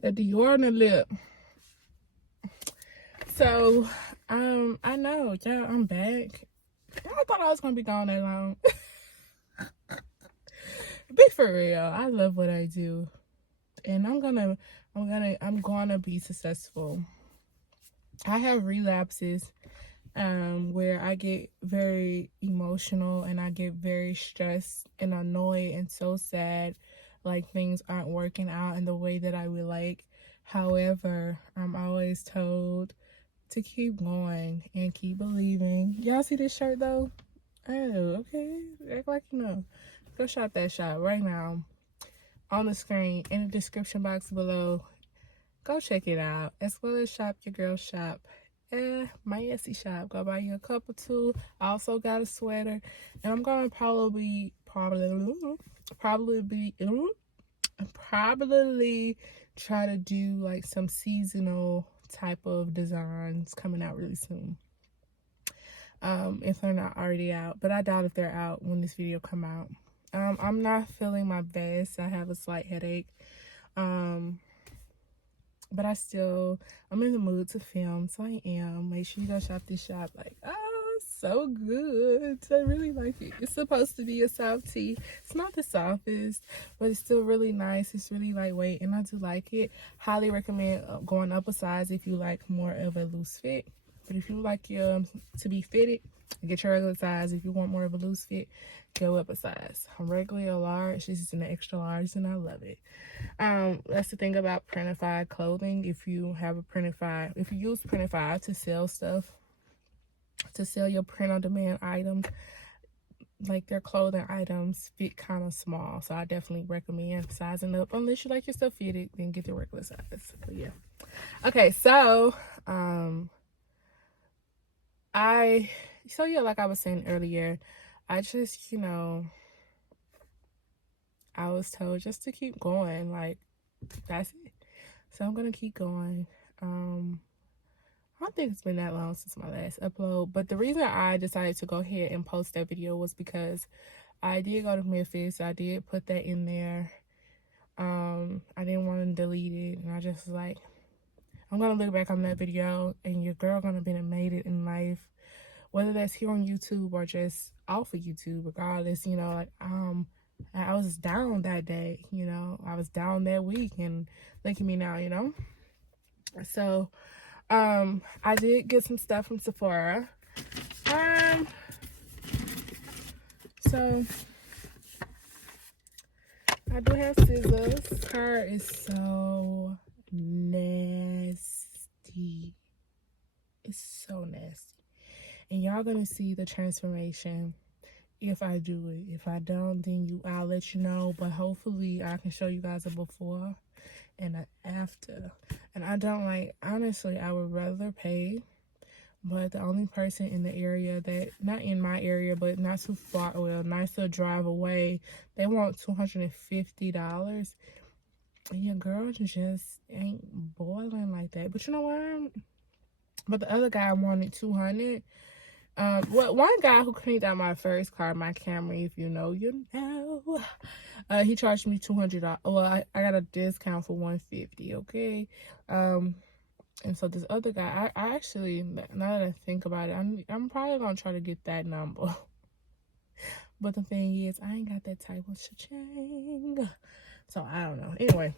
The Dior on the lip. So, I know, y'all, I'm back. I thought I was gonna be gone that long. Be for real. I love what I do, and I'm gonna be successful. I have relapses, where I get very emotional and I get very stressed and annoyed and so sad, like things aren't working out in the way that I would like. However, I'm always told to keep going and keep believing. Y'all see this shirt though? Oh, okay. Act like you know. Go shop that shop right now on the screen in the description box below. Go check it out, as well as shop your girl shop. My Etsy shop. Go buy you a couple too. I also got a sweater, and I'm gonna probably try to do like some seasonal type of designs coming out really soon. If they're not already out, but I doubt if they're out when this video come out. I'm not feeling my best. I have a slight headache. But I'm in the mood to film, so I am. Make sure you go shop this shop. Like, oh, so good. I really like it. It's supposed to be a soft tee. It's not the softest, but it's still really nice. It's really lightweight, and I do like it. Highly recommend going up a size if you like more of a loose fit. But if you like your to be fitted, get your regular size. If you want more of a loose fit, go up a size. I'm regularly a large. This is an extra large, and I love it. That's the thing about Printify clothing. If you use Printify to sell stuff, to sell your print on demand items, like their clothing items fit kind of small. So I definitely recommend sizing up. Unless you like your stuff fitted, then get the regular size. But yeah. Okay, so like I was saying earlier, I just, I was told just to keep going. Like, that's it. So I'm gonna keep going. I don't think it's been that long since my last upload, but the reason I decided to go ahead and post that video was because I did go to Memphis. I did put that in there. I didn't want to delete it, and I just was like, I'm gonna look back on that video, and your girl gonna be made it in life, whether that's here on YouTube or just off of YouTube. Regardless, I was down that day, I was down that week, and look at me now. So I did get some stuff from Sephora. So I do have scissors. Her is so nasty. It's so nasty. And y'all gonna see the transformation if I do it. If I don't, then I'll let you know. But hopefully I can show you guys a before and an after. And honestly, I would rather pay, but the only person in the area not in my area, but not too far, nice to drive away, they want $250. And your girl just ain't boiling like that. But you know what? But the other guy wanted $200. One guy who cleaned out my first car, my Camry, if you know, he charged me $200. Well, I got a discount for $150. Okay, and so this other guy, I actually, now that I think about it, I'm probably gonna try to get that number. But the thing is, I ain't got that type of cha-ching, so I don't know. Anyway,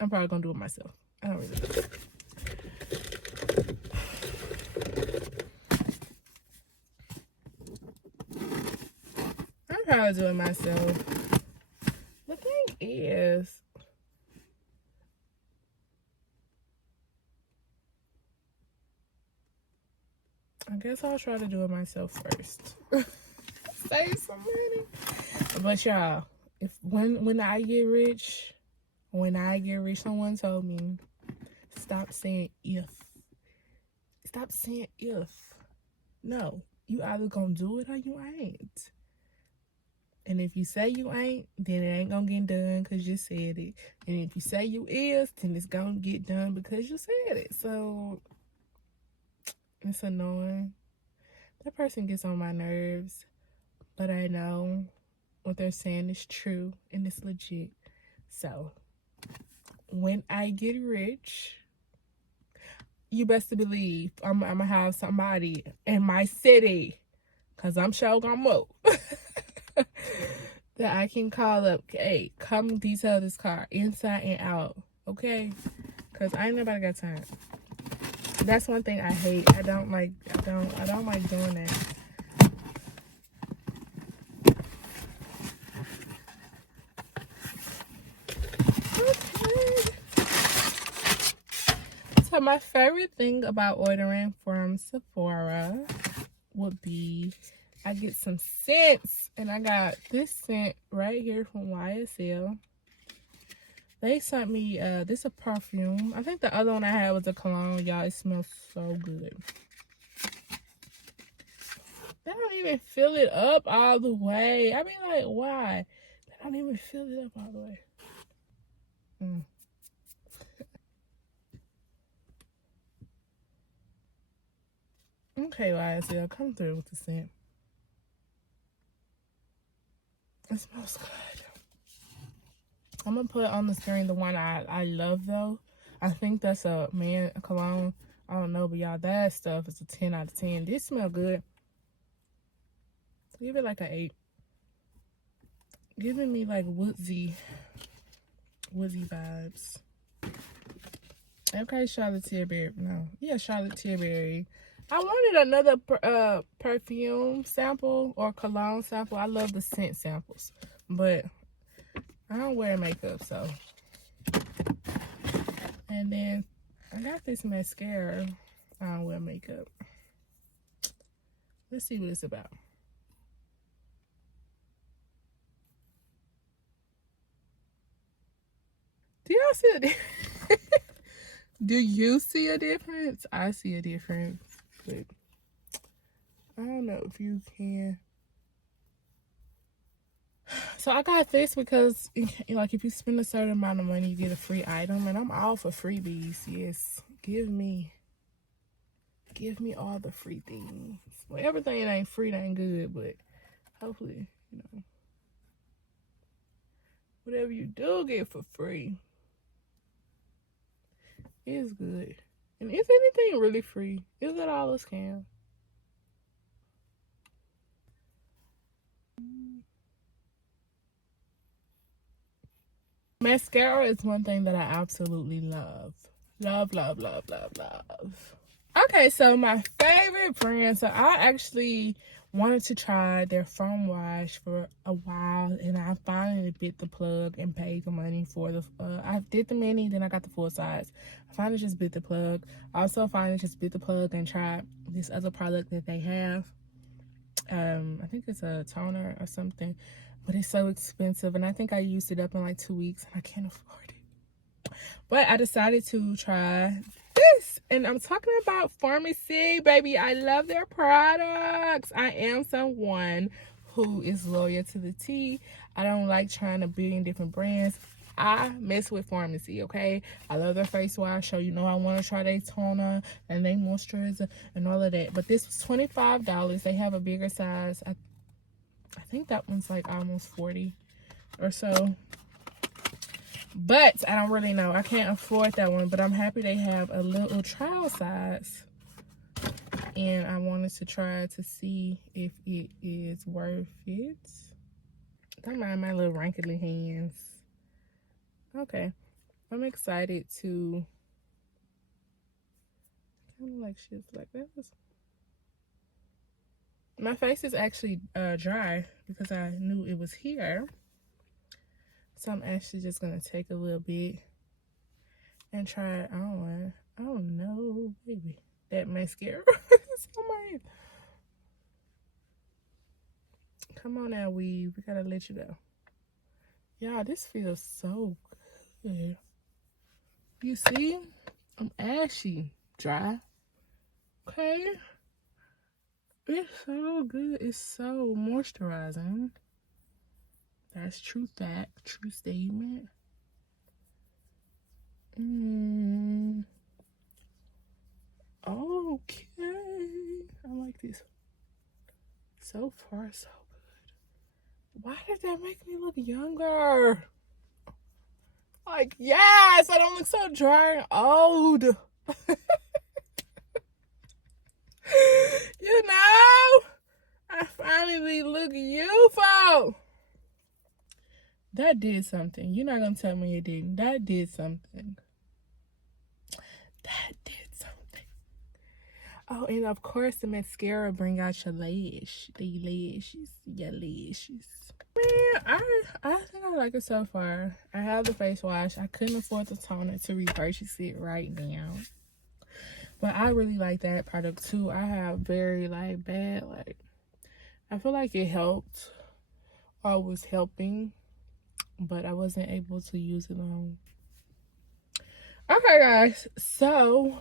I'm probably gonna do it myself. I don't really know. I'm probably do it myself. The thing is, I guess I'll try to do it myself first. Save some money. But y'all, when I get rich, someone told me, stop saying if. Stop saying if. No, you either gonna do it or you ain't. And if you say you ain't, then it ain't gonna get done because you said it. And if you say you is, then it's gonna get done because you said it. So it's annoying. That person gets on my nerves, but I know what they're saying is true and it's legit. So when I get rich, you best believe I'm gonna have somebody in my city, cause I'm sure gonna move, that I can call up. Hey, come detail this car inside and out, okay? Cause I ain't nobody got time. That's one thing I hate. I don't like doing that. Okay. So my favorite thing about ordering from Sephora would be I get some scents, and I got this scent right here from YSL. They sent me this a perfume. I think the other one I had was a cologne. Y'all, it smells so good. They don't even fill it up all the way. I mean, like, why? They don't even fill it up all the way. Okay, YSL, come through with the scent. It smells good. I'm gonna put on the screen the one I love though. I think that's a man cologne. I don't know, but y'all, that stuff is a 10 out of 10. This smell good. Give it like an 8. Giving me like woodsy vibes. Okay, Charlotte Tilbury. No, yeah, Charlotte Tilbury. I wanted another perfume sample or cologne sample. I love the scent samples, but I don't wear makeup, so. And then I got this mascara. I don't wear makeup. Let's see what it's about. Do y'all see a difference? Do you see a difference? I see a difference, but I don't know if you can. So I got this because, like, if you spend a certain amount of money, you get a free item, and I'm all for freebies. Yes, give me all the free things. Well, everything that ain't free that ain't good, but hopefully, whatever you do get for free is good. And is anything really free? Is it all a scam? Mascara is one thing that I absolutely love. Love, love, love, love, love. Okay, so my favorite brand. So I actually wanted to try their foam wash for a while, and I finally bit the plug and paid the money for the. I did the mini, then I got the full size. I finally just bit the plug. Also, finally just bit the plug and tried this other product that they have. I think it's a toner or something, but it's so expensive, and I think I used it up in like 2 weeks, and I can't afford it. But I decided to try this, and I'm talking about Pharmacy, baby. I love their products. I am someone who is loyal to the T. I don't like trying a billion different brands. I mess with Pharmacy, okay? I love their face wash, so you know I want to try their toner and their moisturizer and all of that. But this was $25. They have a bigger size. I think that one's like almost 40 or so. But I don't really know. I can't afford that one, but I'm happy they have a little trial size. And I wanted to try to see if it is worth it. Don't mind my little wrinkly hands. Okay. I'm excited to kind of like shift like that. My face is actually dry because I knew it was here. So I'm actually just going to take a little bit and try it on. Oh no, baby. That mascara is on my head. Come on now, weave. We gotta let you go. Y'all, this feels so good. You see? I'm ashy. Dry. Okay. It's so good. It's so moisturizing. That's true fact. True statement. Okay. I like this. So far, so good. Why did that make me look younger? Like, yes, I don't look so dry and old. You know, I finally look youthful. That did something. You're not gonna tell me it didn't. That did something. That did something. Oh, and of course the mascara bring out your lashes. The lashes. Your lashes. Man, I think I like it so far. I have the face wash. I couldn't afford the toner to repurchase it right now. But I really like that product too. I have very like bad, like, I feel like it helped or was helping, but I wasn't able to use it long. Okay, guys, so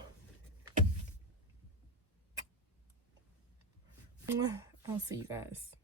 I'll see you guys.